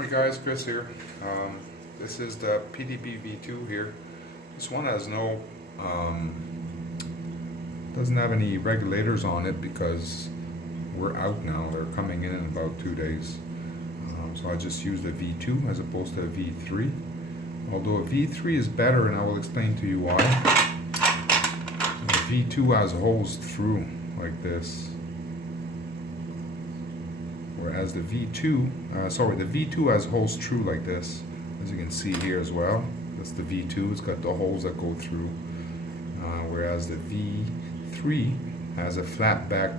Alright guys, Chris here. This is the PDB V2 here. This one has no, doesn't have any regulators on it because we're out now. They're coming in about 2 days. So I just used a V2 as opposed to a V3. Although a V3 is better, and I will explain to you why. The V2 has holes through like this. Whereas the V2 has holes through like this, as you can see here as well. That's the V2, it's got the holes that go through. Whereas the V3 has a flat back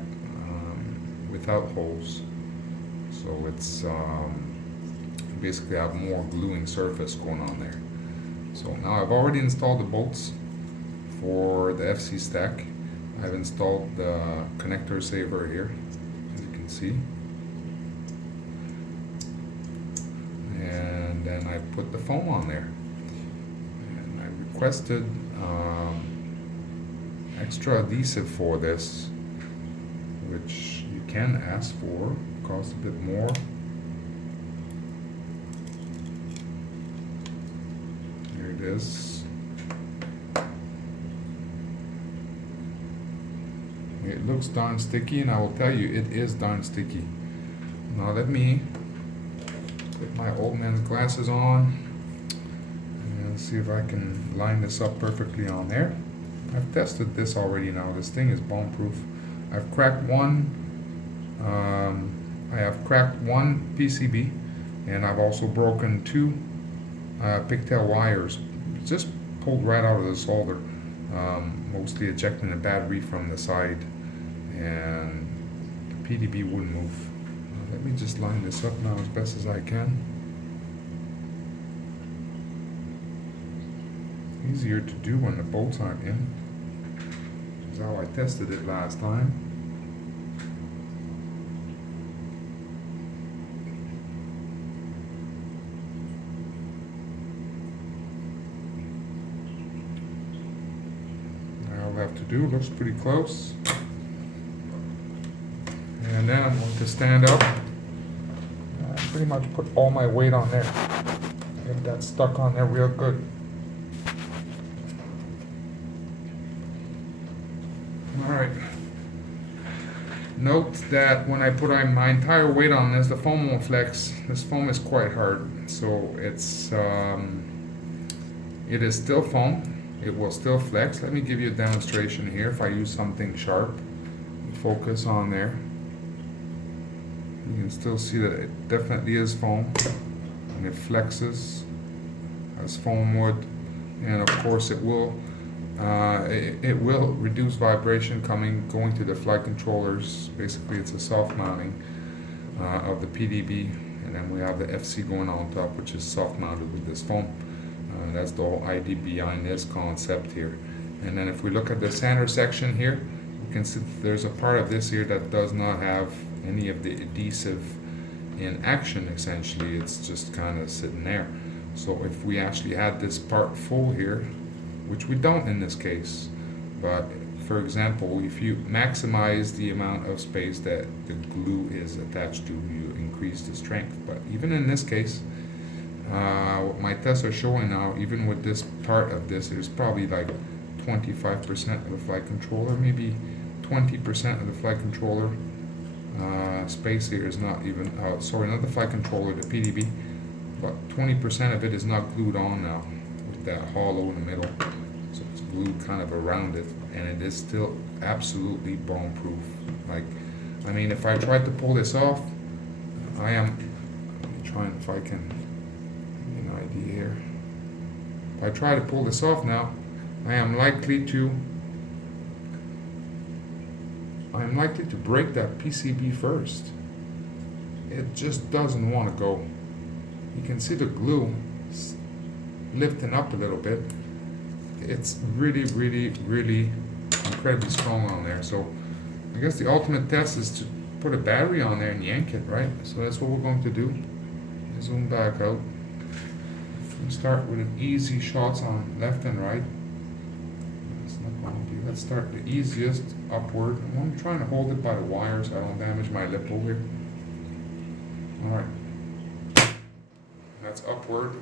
without holes. So it's basically have more gluing surface going on there. So now I've already installed the bolts for the FC stack. I've installed the connector saver here, as you can see. And then I put the foam on there. And I requested extra adhesive for this, which you can ask for. It costs a bit more. Here it is. It looks darn sticky, and I will tell you, it is darn sticky. Now let me put my old man's glasses on and see if I can line this up perfectly on there. I've tested this already now. This thing is bomb proof. I've cracked one I have cracked one PCB, and I've also broken two pigtail wires. Just pulled right out of the solder, mostly ejecting the battery from the side, and the PDB wouldn't move. Let me just line this up now as best as I can. Easier to do when the bolts aren't in. That's how I tested it last time. Now all I have to do, looks pretty close. And then I'm going to stand up. Pretty much put all my weight on there. Get that stuck on there real good. Alright. Note that when I put my entire weight on this, the foam won't flex. This foam is quite hard. So it's it is still foam. It will still flex. Let me give you a demonstration here. If I use something sharp, focus on there. You can still see that it definitely is foam, and it flexes as foam would, and of course it will reduce vibration going to the flight controllers. Basically, it's a soft mounting of the PDB, and then we have the FC going on top, which is soft mounted with this foam. That's the whole idea behind this concept here. And then if we look at the center section here, we can see there's a part of this here that does not have any of the adhesive in action. Essentially, it's just kind of sitting there. So if we actually had this part full here, which we don't in this case, but for example, if you maximize the amount of space that the glue is attached to, you increase the strength. But even in this case, what my tests are showing now, even with this part of this, there's probably like 25% of the flight controller, maybe 20% of the flight controller space here is not even, sorry, not the flight controller, the PDB, but 20% of it is not glued on now with that hollow in the middle. So it's glued kind of around it, and it is still absolutely bomb proof. Like, I mean, if I tried to pull this off, let me try and if I can give you an idea here. If I try to pull this off now, I am likely to break that PCB first. It just doesn't want to go. You can see the glue lifting up a little bit. It's really, really, really incredibly strong on there. So I guess the ultimate test is to put a battery on there and yank it, right? So that's what we're going to do. Zoom back out. We start with an easy shots on left and right. Let's start the easiest upward. I'm trying to hold it by the wire so I don't damage my lip over here. Alright. That's upward.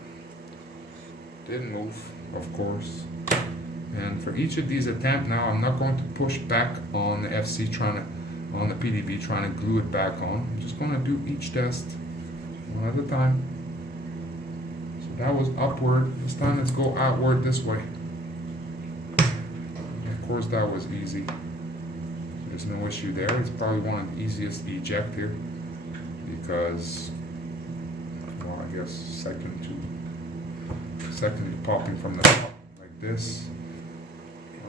Didn't move, of course. And for each of these attempts now, I'm not going to push back on the FC on the PDB trying to glue it back on. I'm just going to do each test one at a time. So that was upward. This time let's go outward this way. And of course that was easy. There's no issue there. It's probably one of the easiest to eject here because, well, I guess second popping from the top like this.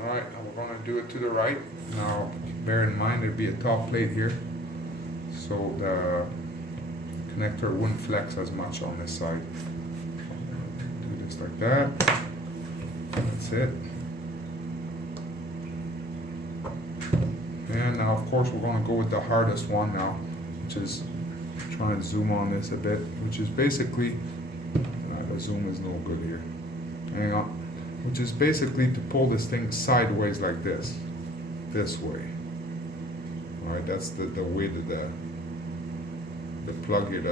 Alright, now we're going to do it to the right. Now bear in mind there'd be a top plate here, so the connector wouldn't flex as much on this side. Do this like that. That's it. And now of course we're going to go with the hardest one now, which is, trying to zoom on this a bit, which is basically, the zoom is no good here. Hang on. Which is basically to pull this thing sideways like this way. Alright, that's the way that the plug here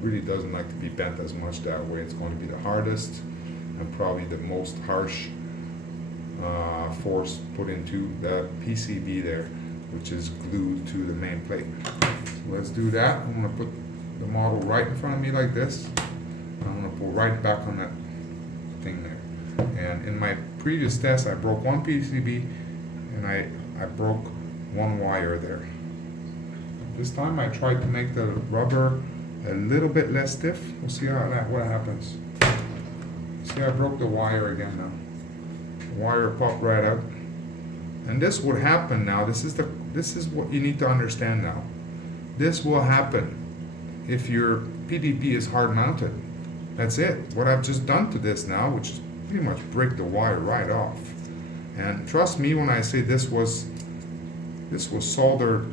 really doesn't like to be bent as much that way. It's going to be the hardest and probably the most harsh force put into the PCB there, which is glued to the main plate. So let's do that. I'm going to put the model right in front of me like this. I'm going to pull right back on that thing there. And in my previous test, I broke one PCB and I broke one wire there. This time I tried to make the rubber a little bit less stiff. We'll see what happens. See, I broke the wire again now. The wire popped right out. And this would happen now. This is what you need to understand now. This will happen if your PDB is hard mounted. That's it. What I've just done to this now, which is pretty much break the wire right off. And trust me when I say this was soldered,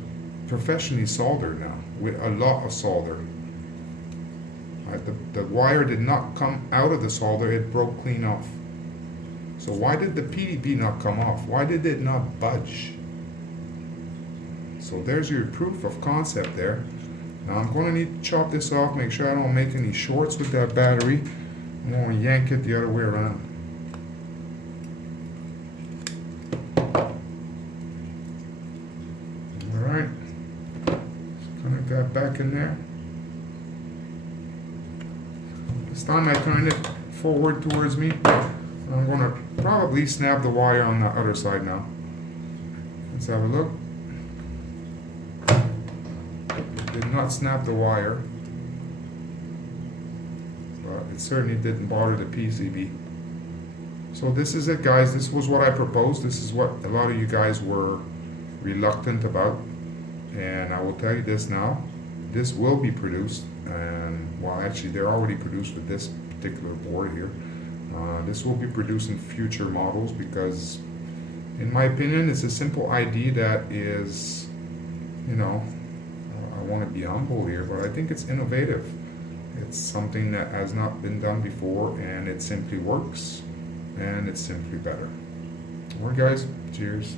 professionally soldered now, with a lot of solder. Right, the wire did not come out of the solder, it broke clean off. So why did the PDB not come off? Why did it not budge? So there's your proof of concept there. Now I'm going to need to chop this off, make sure I don't make any shorts with that battery. I'm going to yank it the other way around. Alright, connect that back in there. This time I kind it forward towards me. I'm going to probably snap the wire on the other side now. Let's have a look. Did not snap the wire, but it certainly didn't bother the PCB. So this is it, guys. This was what I proposed. This is what a lot of you guys were reluctant about, and I will tell you this now. This will be produced, and well, actually they're already produced with this particular board here. This will be produced in future models because, in my opinion, it's a simple idea that is, you know, I want to be humble here, but I think it's innovative. It's something that has not been done before, and it simply works, and it's simply better. Alright guys, cheers.